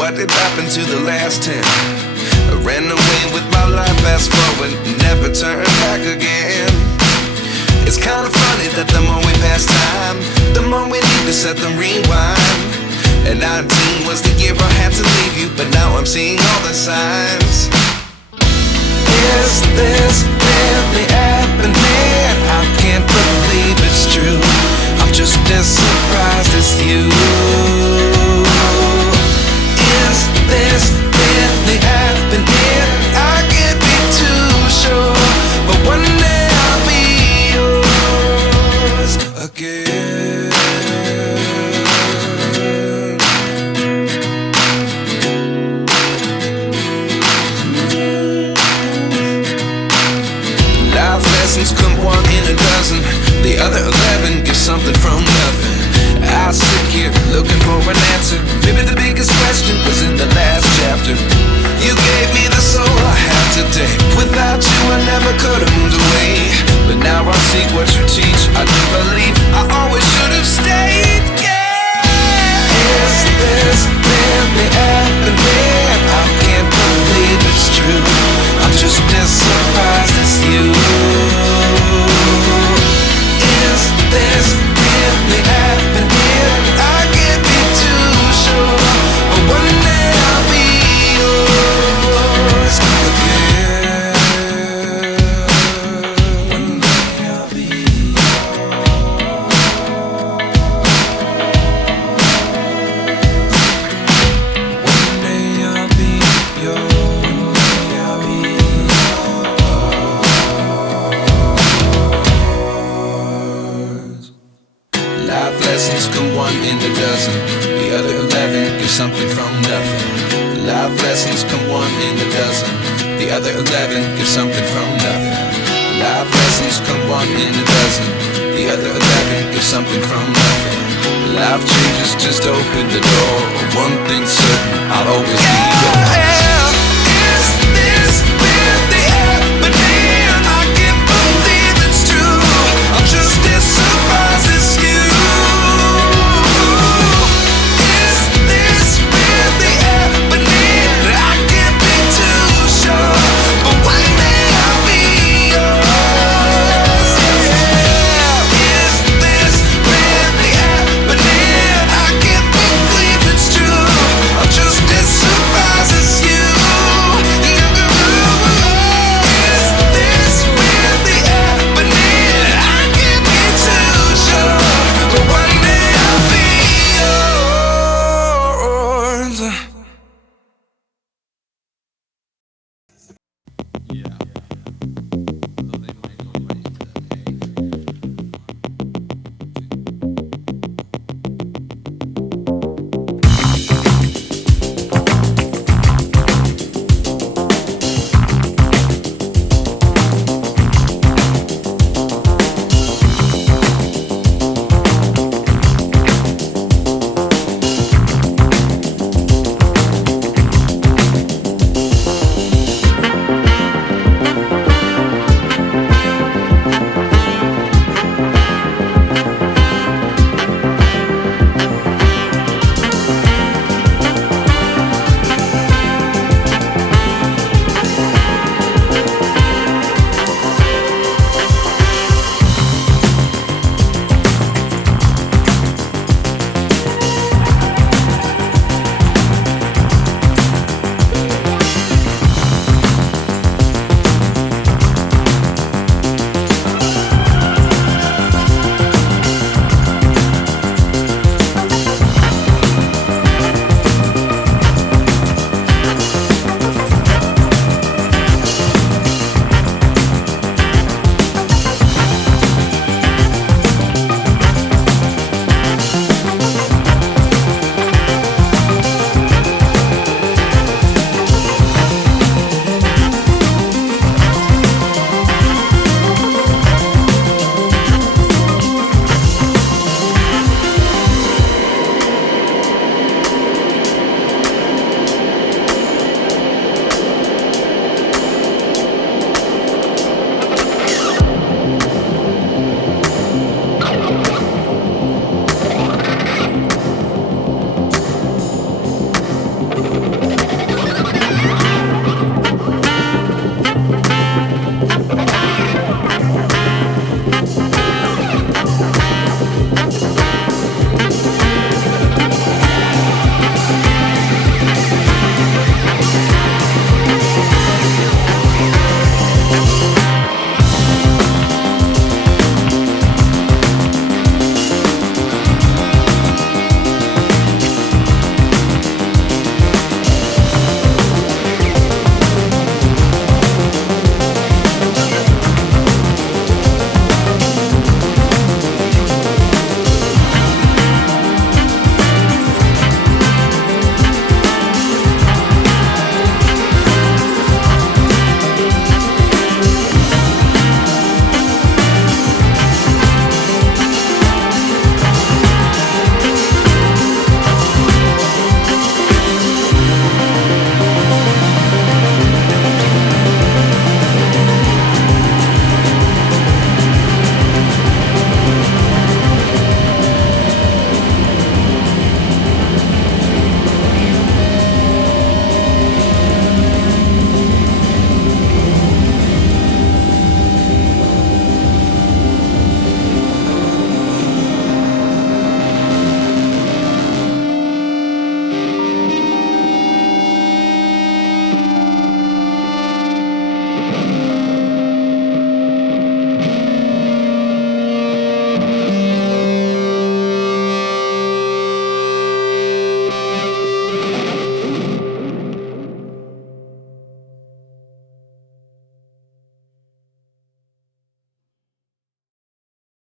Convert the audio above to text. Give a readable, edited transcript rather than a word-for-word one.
what did happen to the last 10? I ran away with my life, fast forward, never turn back again. It's kind of funny that the more we pass time, the more we need to set them rewind. And 19 was the year I had to leave you, but now I'm seeing all the signs. Is this really happening? I can't believe it's true. I'm just as surprised as you. Is this really happening? I can't be too sure, but one day I'll be yours again. Life lessons come one in a dozen, the other 11 get something from nothing. I sit here looking for an answer. Maybe the biggest question was in the last chapter. You gave me the soul I have today. Without you I never could have moved away. But now I see what you teach. I do believe I always should have stayed. Yeah. Is this really happening? I can't believe it's true. I'm just as surprised as you. Is this really happening? I can't be too sure, but one day I'll be yours again. One day I'll be One day I'll be yours. Life lessons come one in a dozen, the other 11 give something from nothing. Life lessons come one in a dozen, the other 11 give something from nothing. Life lessons come one in a dozen, the other 11 give something from nothing. Life changes just open the door. One thing's certain, I'll always be